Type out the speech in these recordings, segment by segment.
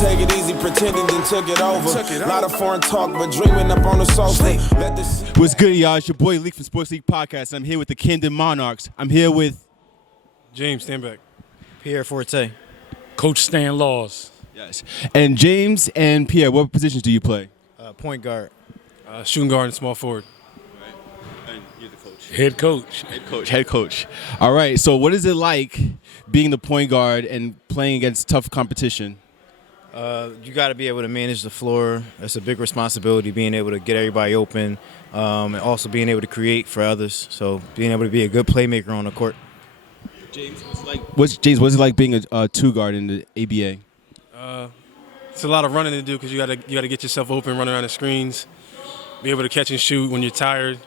take it easy, pretending then took it over. A lot of foreign talk, but dreaming up on the sofa. What's good, y'all? It's your boy Leek from Sports League Podcast. I'm here with the Camden Monarchs. I'm here with James Stanback. Pierre, Forte. Coach Stan Laws. Yes. And James and Pierre, what positions do you play? Point guard. Shooting guard and small forward. And you're the coach. Head coach. Head coach. All right. So what is it like being the point guard and playing against tough competition? You got to be able to manage the floor. It's a big responsibility being able to get everybody open and also being able to create for others. So being able to be a good playmaker on the court. James, what's it like being a two guard in the ABA? It's a lot of running to do because you gotta get yourself open, run around the screens, be able to catch and shoot when you're tired,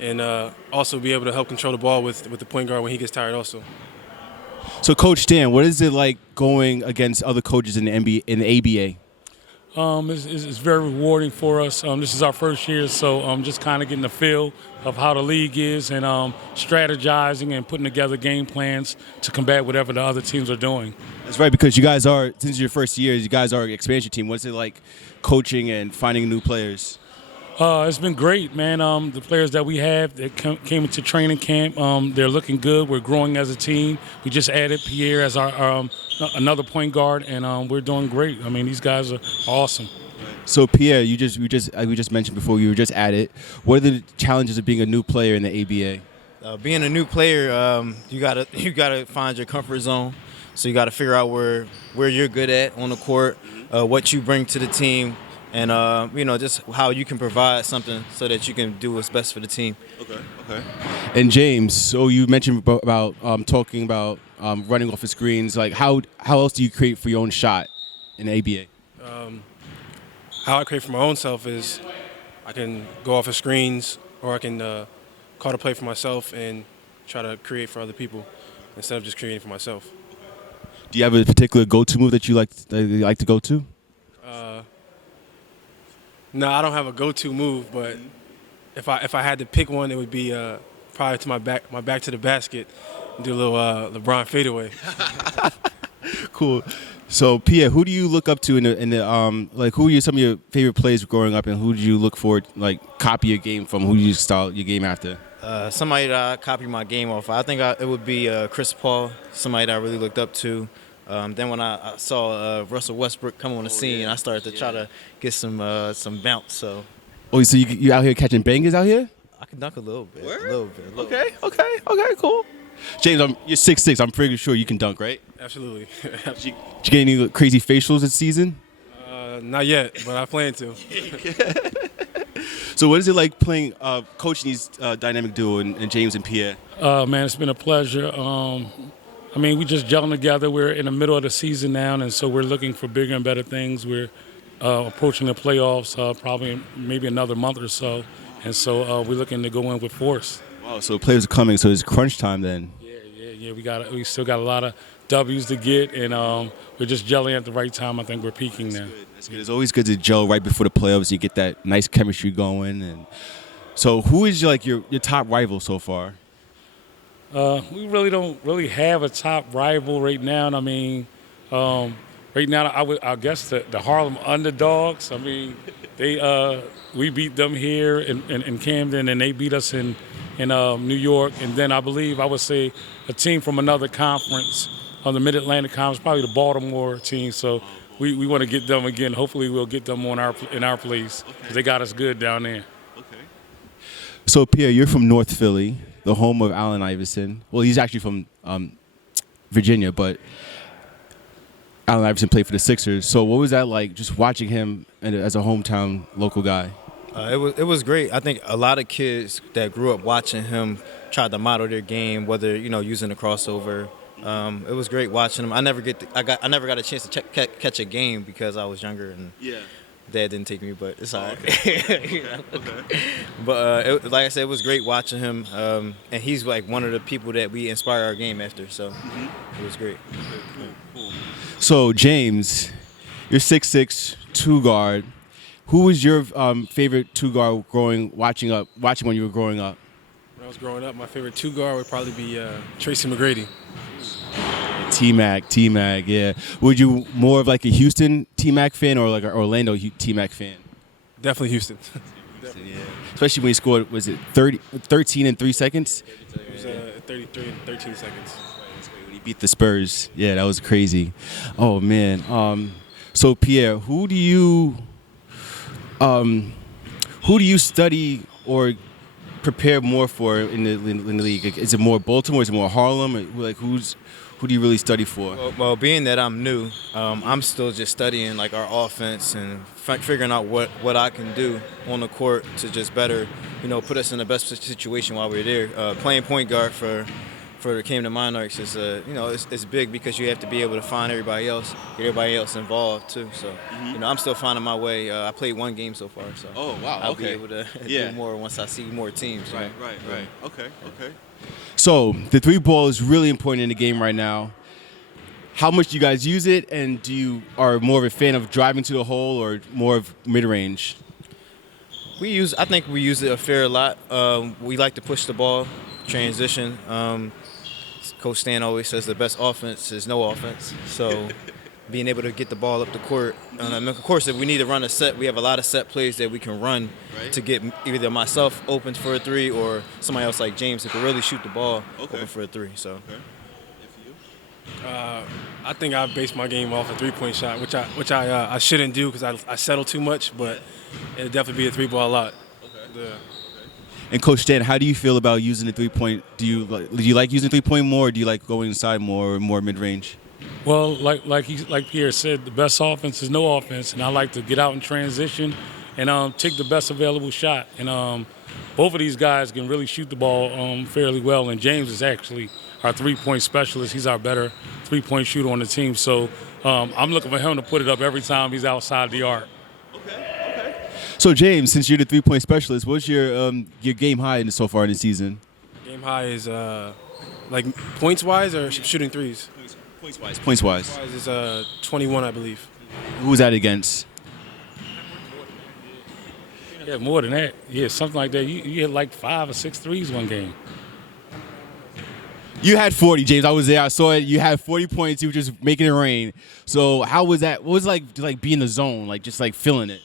and also be able to help control the ball with the point guard when he gets tired also. So, Coach Stan, what is it like going against other coaches in the ABA? It's very rewarding for us. This is our first year, so just kind of getting the feel of how the league is and strategizing and putting together game plans to combat whatever the other teams are doing. That's right, because you guys are, since your first year, you guys are an expansion team. What's it like coaching and finding new players? It's been great, man. The players that we have that came into training camp, they're looking good. We're growing as a team. We just added Pierre as our another point guard, and we're doing great. I mean, these guys are awesome. So Pierre, we just mentioned before you were just added. What are the challenges of being a new player in the ABA? Being a new player, you gotta find your comfort zone. So you got to figure out where you're good at on the court, what you bring to the team. And, just how you can provide something so that you can do what's best for the team. Okay. And James, so you mentioned about talking about running off the screens. Like, how else do you create for your own shot in the ABA? How I create for my own self is I can go off of screens or I can call the play for myself and try to create for other people instead of just creating for myself. Do you have a particular go-to move that you like to go to? No, I don't have a go-to move, but if I had to pick one, it would be probably to my back to the basket, and do a little LeBron fadeaway. Cool. So Pierre, who do you look up to in the like? Who are some of your favorite players growing up, and who do you look for, like, copy your game from? Who do you style your game after? Somebody that I copy my game off. I think it would be Chris Paul. Somebody that I really looked up to. Then when I saw Russell Westbrook come on the scene, I started to try to get some bounce. So you out here catching bangers out here? I can dunk a little bit. Word? A little bit. Okay, cool. James, you're 6'6". I'm pretty sure you can dunk, right? Absolutely. Did you get any crazy facials this season? Not yet, but I plan to. So what is it like playing, coaching these dynamic duo and James and Pierre? Man, it's been a pleasure. We just gelling together. We're in the middle of the season now, and so we're looking for bigger and better things. We're approaching the playoffs probably maybe another month or so, and so we're looking to go in with force. Wow, so players are coming, so it's crunch time then. Yeah. We still got a lot of W's to get, and we're just gelling at the right time. I think we're peaking now. That's good. It's always good to gel right before the playoffs. You get that nice chemistry going. And so who is your top rival so far? We really don't have a top rival right now. And right now I guess the Harlem Underdogs. We beat them here in Camden, and they beat us in New York. And then I would say a team from another conference on the Mid-Atlantic Conference, probably the Baltimore team. So we want to get them again. Hopefully we'll get them in our place because they got us good down there. Okay. So Pierre, you're from North Philly, the home of Allen Iverson. Well, he's actually from Virginia, but Allen Iverson played for the Sixers. So what was that like, just watching him as a hometown local guy? It was great. I think a lot of kids that grew up watching him tried to model their game, whether using the crossover. It was great watching him. I never got a chance to catch a game because I was younger and Dad didn't take me, but it's all right. Okay. But like I said, it was great watching him, and he's like one of the people that we inspire our game after. So it was great. Cool. So James, you're 6'6", two guard. Who was your favorite two guard watching when you were growing up? When I was growing up, my favorite two guard would probably be Tracy McGrady. T-Mac, yeah. Would you more of like a Houston T-Mac fan or like an Orlando T-Mac fan? Definitely Houston. Yeah. Especially when he scored, was it 13 in 3 seconds? It was 33 and 13 seconds. When he beat the Spurs. Yeah, that was crazy. Oh, man. So, Pierre, who do you study or prepare more for in the league? Is it more Baltimore? Is it more Harlem? Like, who do you really study for? Well, being that I'm new, I'm still just studying like our offense and figuring out what I can do on the court to just better, put us in the best situation while we're there. Playing point guard for the Camden Monarchs is, it's big because you have to be able to find everybody else, get everybody else involved too. So, I'm still finding my way. I played one game so far, so I'll be able to do more once I see more teams. Right. Okay. So the three ball is really important in the game right now. How much do you guys use it, and do you are more of a fan of driving to the hole or more of mid range? I think we use it a fair lot. We like to push the ball, transition. Coach Stan always says the best offense is no offense. So being able to get the ball up the court. Of course, if we need to run a set, we have a lot of set plays that we can run to get either myself open for a three or somebody else like James who can really shoot the ball open for a three. So. I think I base my game off a three-point shot, which I shouldn't do because I settle too much, but it'll definitely be a three-ball a lot. Okay. Yeah. And Coach Stan, how do you feel about using the three-point? Do you like using three-point more, or do you like going inside more or more mid-range? Well, like Pierre said, the best offense is no offense, and I like to get out in transition and take the best available shot. And both of these guys can really shoot the ball fairly well, and James is actually our three-point specialist. He's our better three-point shooter on the team. So I'm looking for him to put it up every time he's outside the arc. Okay. So, James, since you're the three-point specialist, what's your game high so far in the season? Game high is like points-wise or shooting threes? Points-wise. Points-wise is 21, I believe. Who was that against? Yeah, more than that. Yeah, something like that. You hit like 5 or 6 threes one game. You had 40, James. I was there. I saw it. You had 40 points. You were just making it rain. So how was that? What was it like being in the zone, like just like feeling it?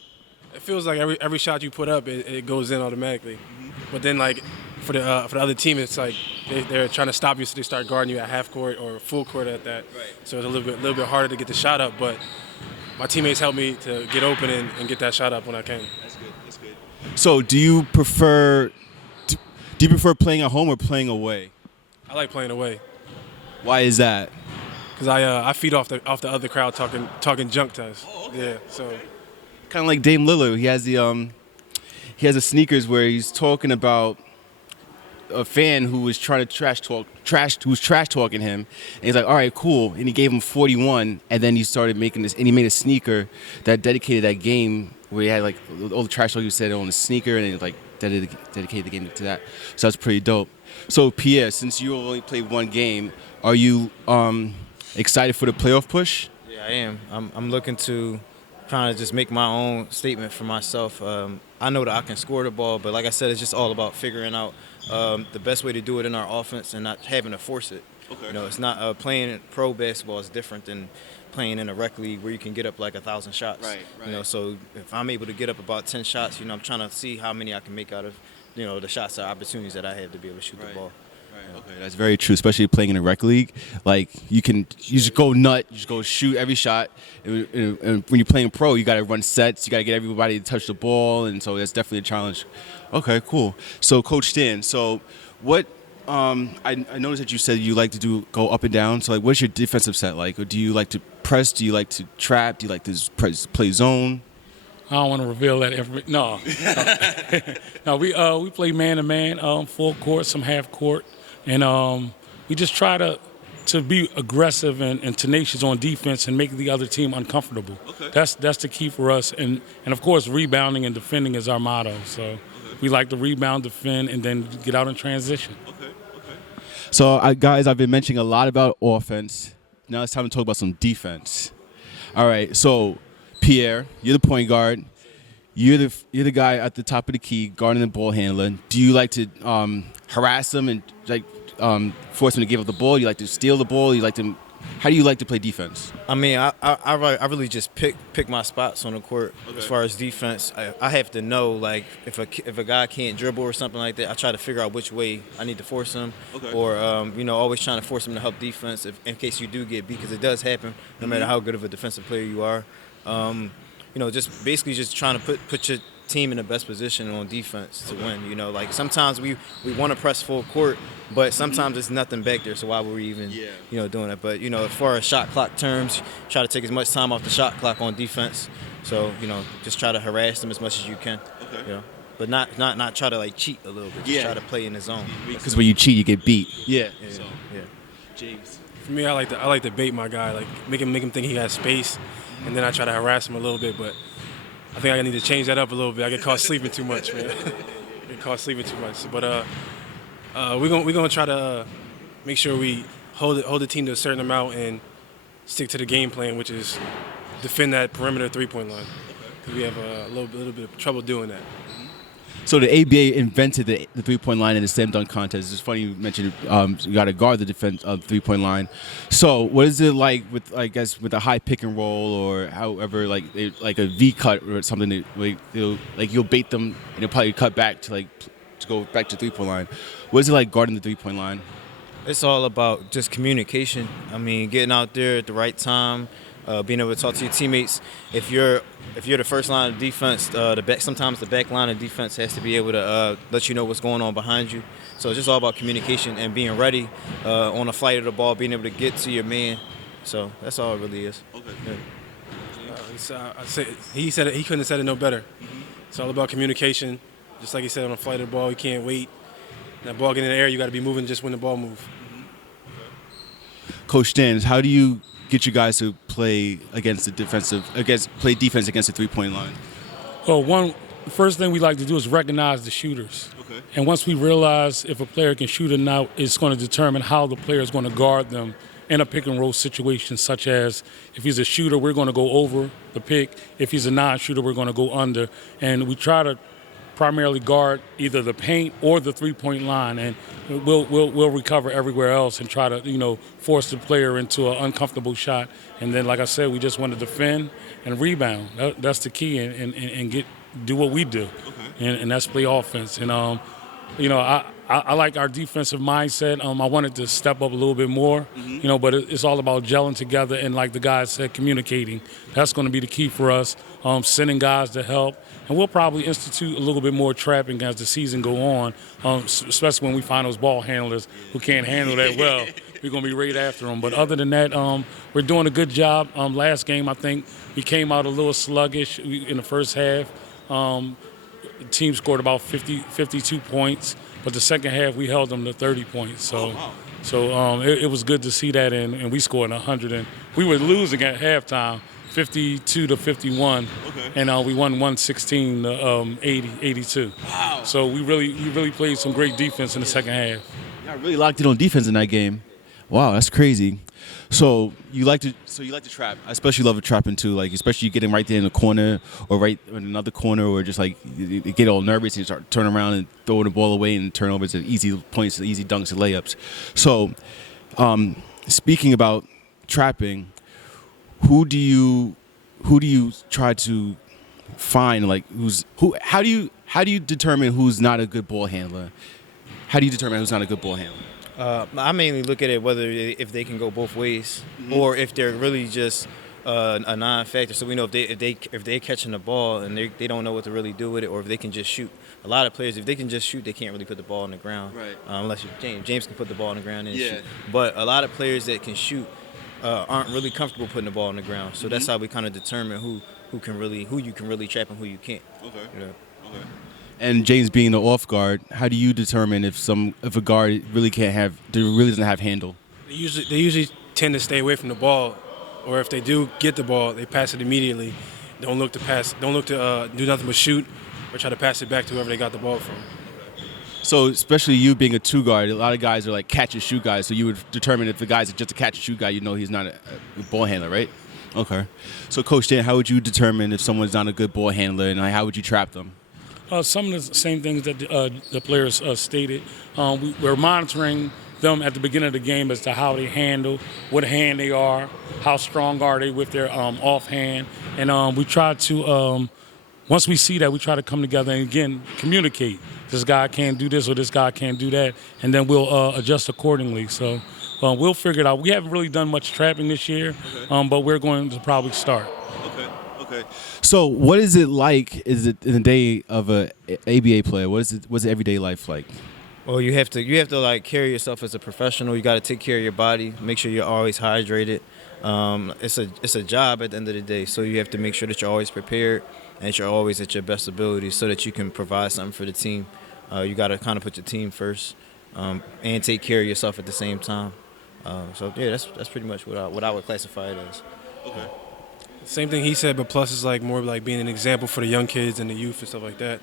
It feels like every shot you put up, it goes in automatically. But then like for the other team, it's like they're trying to stop you, so they start guarding you at half court or full court at that. Right. So it's a little bit harder to get the shot up. But my teammates helped me to get open and get that shot up when I can. That's good. So do you prefer playing at home or playing away? I like playing away. Why is that? Because I feed off the other crowd talking junk to us. Oh, okay. Yeah, so kind of like Dame Lillard. He has the sneakers where he's talking about a fan who was trying to trash talking him, and he's like, all right, cool, and he gave him 41, and then he started making this, and he made a sneaker that dedicated that game where he had like all the trash talk he said on the sneaker, and he like dedicated the game to that. So that's pretty dope. So Pierre, since you only played one game, are you excited for the playoff push? Yeah, I am. I'm looking to trying to just make my own statement for myself. I know that I can score the ball, but like I said, it's just all about figuring out the best way to do it in our offense and not having to force it. Okay. It's not playing pro basketball is different than playing in a rec league where you can get up like 1,000 shots. Right. So if I'm able to get up about 10 shots, I'm trying to see how many I can make out of the shots or opportunities that I have to be able to shoot the ball. Right. Okay, that's very true, especially playing in a rec league. Like you just go nut, you just go shoot every shot. And when you're playing pro, you got to run sets, you got to get everybody to touch the ball, and so that's definitely a challenge. Okay, cool. So Coach Stan, what? I noticed that you said you like to go up and down. So like, what's your defensive set like? Or do you like to press? Do you like to trap? Do you like to play zone? I don't want to reveal that information. No. No, we play man-to-man, full court, some half court. And we just try to be aggressive and tenacious on defense and make the other team uncomfortable. Okay. That's the key for us. And of course, rebounding and defending is our motto. So we like to rebound, defend, and then get out in transition. Okay. So, guys, I've been mentioning a lot about offense. Now it's time to talk about some defense. All right, so Pierre, you're the point guard. You're the guy at the top of the key, guarding the ball handler. Do you like to harass them and like force them to give up the ball? You like to steal the ball? You like to How do you like to play defense? I mean, I really just pick my spots on the court. As far as defense, I have to know, like, if a guy can't dribble or something like that, I try to figure out which way I need to force him, or always trying to force him to help defense in case you do get beat, because it does happen no matter how good of a defensive player you are. Just basically just trying to put your team in the best position on defense to win. Like sometimes we want to press full court, but sometimes there's nothing back there, so why were we even doing it? But as far as shot clock terms, try to take as much time off the shot clock on defense. So just try to harass them as much as you can. But not try to like cheat a little bit. Just try to play in the zone. Because when you cheat, you get beat. Yeah. James. For me, I like to bait my guy, like make him think he has space, and then I try to harass him a little bit. But I think I need to change that up a little bit. I get caught sleeping too much, man. But we're gonna try to make sure we hold the team to a certain amount and stick to the game plan, which is defend that perimeter 3-point line. We have a little bit of trouble doing that. So the ABA invented the 3-point line in the slam dunk contest. It's funny you mentioned you got to guard the defense of the 3-point line. So what is it like with, I guess, with a high pick and roll or however, like a V cut or something that you'll bait them and they'll probably cut back to go back to the 3-point line. What is it like guarding the 3-point line? It's all about just communication. I mean, getting out there at the right time. Being able to talk to your teammates. If you're the first line of defense, sometimes the back line of defense has to be able to let you know what's going on behind you. So it's just all about communication and being ready on the flight of the ball, being able to get to your man. So that's all it really is. Okay. Yeah. He said it. He couldn't have said it no better. It's all about communication. Just like he said, on the flight of the ball, you can't wait. That ball getting in the air, you got to be moving just when the ball moves. Coach Stan, how do you get you guys to play defense against the 3-point line? Well, the first thing we like to do is recognize the shooters. Okay. And once we realize if a player can shoot or not, it's going to determine how the player is going to guard them in a pick and roll situation, such as if he's a shooter, we're going to go over the pick. If he's a non-shooter, we're going to go under. And we try to primarily guard either the paint or the 3-point line, and we'll recover everywhere else and try to force the player into an uncomfortable shot. And then, like I said, we just want to defend and rebound. That's the key, and do what we do, and that's play offense. And I like our defensive mindset. I wanted to step up a little bit more, but it's all about gelling together and, like the guys said, communicating. That's going to be the key for us. Sending guys to help. And we'll probably institute a little bit more trapping as the season go on, especially when we find those ball handlers who can't handle that well. We're going to be right after them. But other than that, we're doing a good job. Last game, I think, we came out a little sluggish in the first half. The team scored about 52 points. But the second half, we held them to 30 points. So it was good to see that, and we scored 100. And we were losing at halftime, 52-51, and we won 116 to 82. Wow! So we really played some great defense in the second half. Yeah, really locked in on defense in that game. Wow, that's crazy. So you like to trap. I especially love trapping too. Like especially getting right there in the corner or right in another corner, or just like you get all nervous and you start turning around and throwing the ball away and turnovers and easy points, easy dunks and layups. So, speaking about trapping, who do you try to find? Like how do you determine who's not a good ball handler? How do you determine who's not a good ball handler? I mainly look at it if they can go both ways, or if they're really just a non-factor. So we know if they're catching the ball and they don't know what to really do with it, or if they can just shoot. A lot of players, if they can just shoot, they can't really put the ball on the ground. Right. Unless James can put the ball on the ground and shoot. But a lot of players that can shoot aren't really comfortable putting the ball on the ground. So that's how we kind of determine who you can really trap and who you can't. Okay. And James being the off guard, how do you determine if a guard really doesn't have handle? They usually tend to stay away from the ball, or if they do get the ball, they pass it immediately. Don't look to pass. Don't look to do nothing but shoot, or try to pass it back to whoever they got the ball from. So especially you being a 2-guard, a lot of guys are like catch and shoot guys. So you would determine if the guy's just a catch and shoot guy, he's not a ball handler, right? Okay. So Coach Dan, how would you determine if someone's not a good ball handler, and how would you trap them? Some of the same things that the players stated. We're monitoring them at the beginning of the game as to how they handle, what hand they are, how strong are they with their offhand. And we try to, once we see that, we try to come together and, again, communicate. This guy can't do this or this guy can't do that, and then we'll adjust accordingly. So we'll figure it out. We haven't really done much trapping this year, but we're going to probably start. Okay. So what is it like? Is it in the day of a ABA player? What's everyday life like? Well, you have to like carry yourself as a professional. You got to take care of your body. Make sure you're always hydrated. It's a job at the end of the day, so you have to make sure that you're always prepared and that you're always at your best ability, so that you can provide something for the team. You got to kind of put your team first and take care of yourself at the same time. So yeah, that's pretty much what I would classify it as. Okay. Same thing he said, but plus it's like more like being an example for the young kids and the youth and stuff like that,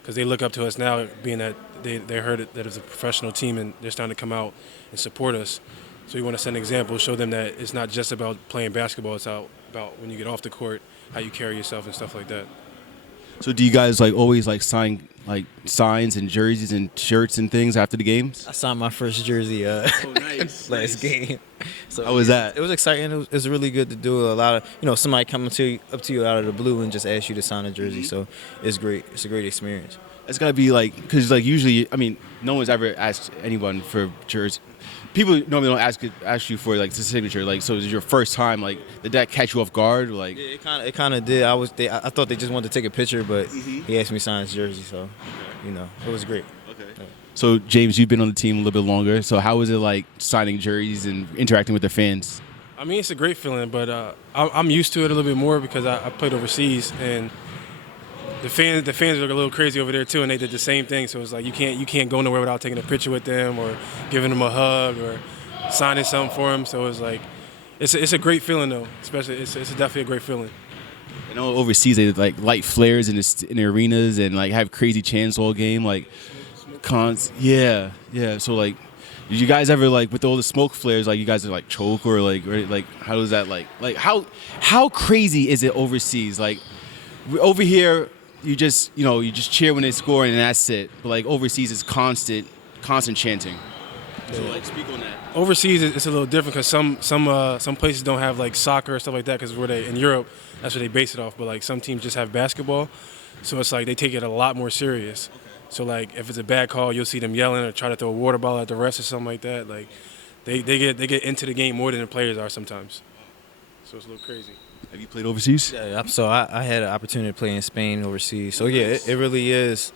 because they look up to us now, being that they heard it, that it's a professional team and they're starting to come out and support us. So we want to set an example, show them that it's not just about playing basketball. It's about when you get off the court, how you carry yourself and stuff like that. So do you guys like always like sign like signs and jerseys and shirts and things after the games? I signed my first jersey last game. So how was that? It was exciting. It was really good to do. A lot of somebody coming up to you out of the blue and just ask you to sign a jersey. So it's great. It's a great experience. It's gotta be like, because like usually, I mean, no one's ever asked anyone for jersey. People normally don't ask you for like the signature. Like, so it was your first time. Like, did that catch you off guard? Like, yeah, it kind of did. I thought they just wanted to take a picture, but he asked me to sign his jersey, so it was great. Okay. Yeah. So James, you've been on the team a little bit longer. So how was it like signing jerseys and interacting with the fans? I mean, it's a great feeling, but I'm used to it a little bit more because I played overseas, and the fans are a little crazy over there too, and they did the same thing. So it's like you can't go nowhere without taking a picture with them or giving them a hug or signing something for them. So it's like it's a great feeling though. Especially it's definitely a great feeling. I know overseas they like light flares in the arenas and like have crazy chants all game, like cons. Yeah. So like, did you guys ever like with all the smoke flares, like you guys are like choke or like how does that like how crazy is it overseas? Like over here, you just cheer when they score and that's it. But like overseas, it's constant chanting. So like, speak on that. Overseas, it's a little different because some places don't have like soccer or stuff like that, because in Europe, that's where they base it off. But like some teams just have basketball, so it's like they take it a lot more serious. Okay. So like if it's a bad call, you'll see them yelling or try to throw a water bottle at the refs or something like that. Like they get into the game more than the players are sometimes. So it's a little crazy. Have you played overseas? Yeah, so I had an opportunity to play in Spain overseas. So yeah, it really is.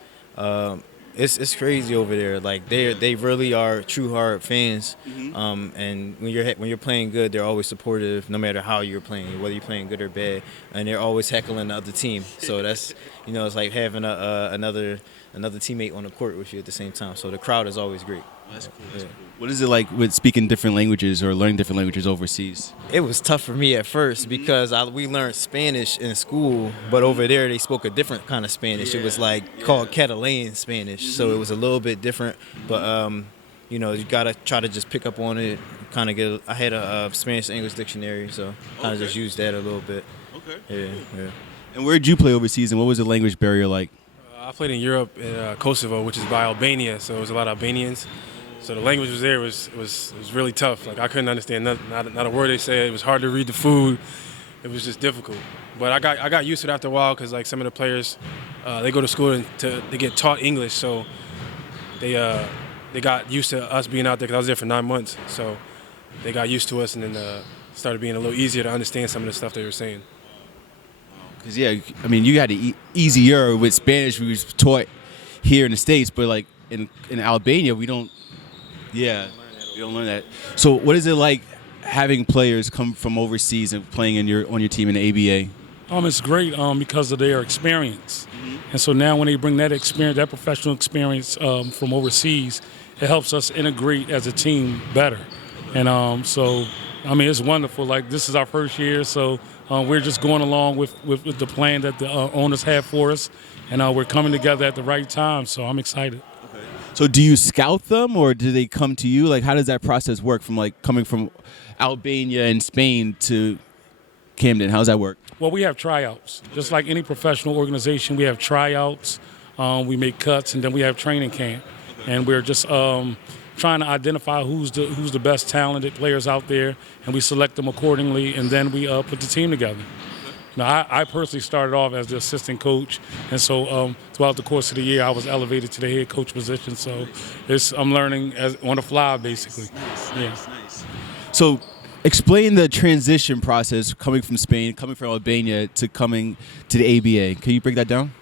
It's crazy over there. Like they really are true hard fans. And when you're playing good, they're always supportive, no matter how you're playing, whether you're playing good or bad. And they're always heckling the other team. So that's it's like having another teammate on the court with you at the same time. So the crowd is always great. That's cool. That's cool. What is it like with speaking different languages or learning different languages overseas? It was tough for me at first because we learned Spanish in school, but over there they spoke a different kind of Spanish. It was called Catalan Spanish, so it was a little bit different. But you gotta try to just pick up on it. Kind of get. I had a Spanish to English dictionary, so kind of just used that a little bit. Okay. Yeah. And where did you play overseas, and what was the language barrier like? I played in Europe, in Kosovo, which is by Albania, so it was a lot of Albanians. So the language was there was really tough. Like I couldn't understand not a word they said. It was hard to read the food. It was just difficult. But I got used to it after a while because like some of the players, they go to school they get taught English, so they got used to us being out there because I was there for 9 months. So they got used to us and then started being a little easier to understand some of the stuff they were saying. Because I mean you had it easier with Spanish. We was taught here in the States, but like in Albania we don't. Yeah, we don't learn that. So what is it like having players come from overseas and playing on your team in the ABA? It's great because of their experience. And so now when they bring that experience, that professional experience from overseas, it helps us integrate as a team better. And so, I mean, it's wonderful. Like, this is our first year, so we're just going along with the plan that the owners have for us. And we're coming together at the right time, so I'm excited. So do you scout them or do they come to you? Like, how does that process work from like coming from Albania and Spain to Camden? How does that work? Well, we have tryouts. Just like any professional organization, we have tryouts. We make cuts, and then we have training camp. And we're just trying to identify who's the best talented players out there, and we select them accordingly, and then we put the team together. Now, I personally started off as the assistant coach, and so throughout the course of the year, I was elevated to the head coach position. So I'm learning on the fly, basically. Nice. So explain the transition process coming from Spain, coming from Albania, to coming to the ABA. Can you break that down?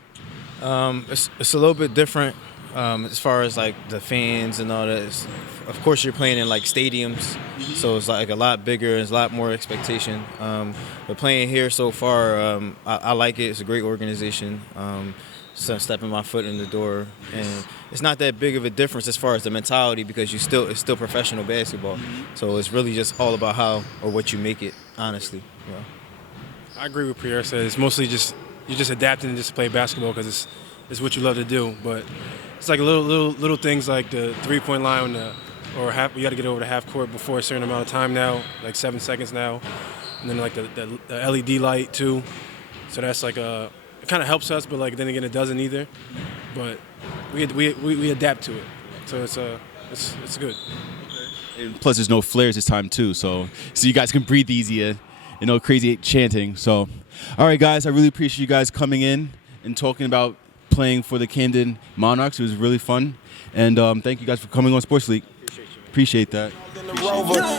It's a little bit different as far as like the fans and all that. Of course, you're playing in like stadiums, so it's like a lot bigger. There's a lot more expectation. But playing here so far, I like it. It's a great organization. So I'm stepping my foot in the door, and it's not that big of a difference as far as the mentality because it's still professional basketball. So it's really just all about how or what you make it. Honestly, I agree with Pierre said. It's mostly just you're just adapting just to play basketball because it's what you love to do. But it's like little things like the 3-point line or half. You got to get over the half court before a certain amount of time now, like 7 seconds now, and then like the LED light too. So that's like it kind of helps us, but like then again it doesn't either. But we adapt to it, so it's good. And plus, there's no flares this time too, so you guys can breathe easier. Crazy chanting. So, all right, guys, I really appreciate you guys coming in and talking about playing for the Camden Monarchs. It was really fun, and thank you guys for coming on Sports League. Appreciate that.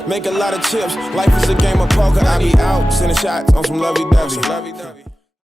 Make a lot of chips. Life is a game of poker. I be out, sending shots on some lovey-dovey.